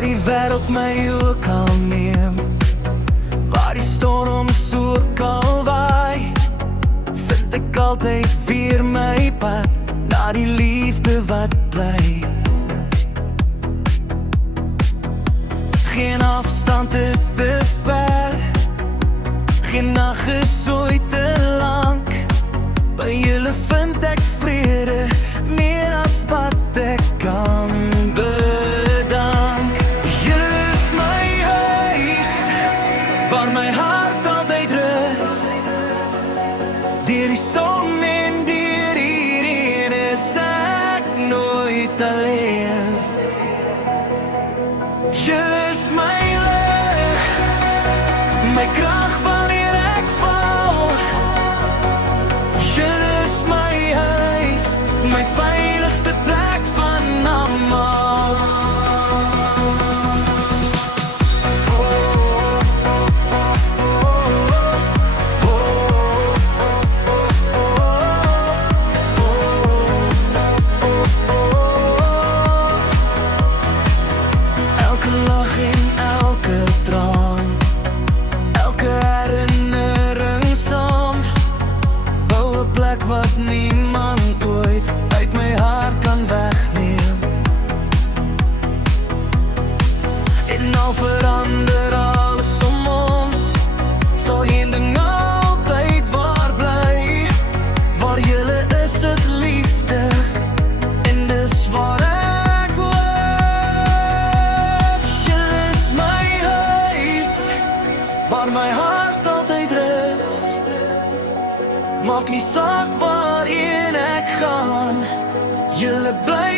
waar die wêreld my ook al neem, waar die storms ook al waai, vind ek altyd weer my pad na die liefde wat bly. Geen afstand is te ver, geen nag is ooit te lank. By julle vind ek vrede, meer as wat ek kan bedank. Julle is my huis, waar my hart altyd rus. Deur die son en deur die reën is ek nooit alleen. Julle is my lig, my krag wanneer ek val. Julle is my huis, my veiligste plek van almal. Elke lach en elke traan, elke herinnering saam, bou 'n plek wat niemand ooit uit my hart kan wegneem. En al verander alles om ons, sal een ding altyd waar bly. Waar julle is liefde, en dis waar ek woon. Julle is my huis, waar my hart altyd rus. Maak nie saak waarheen ek gaan, julle bly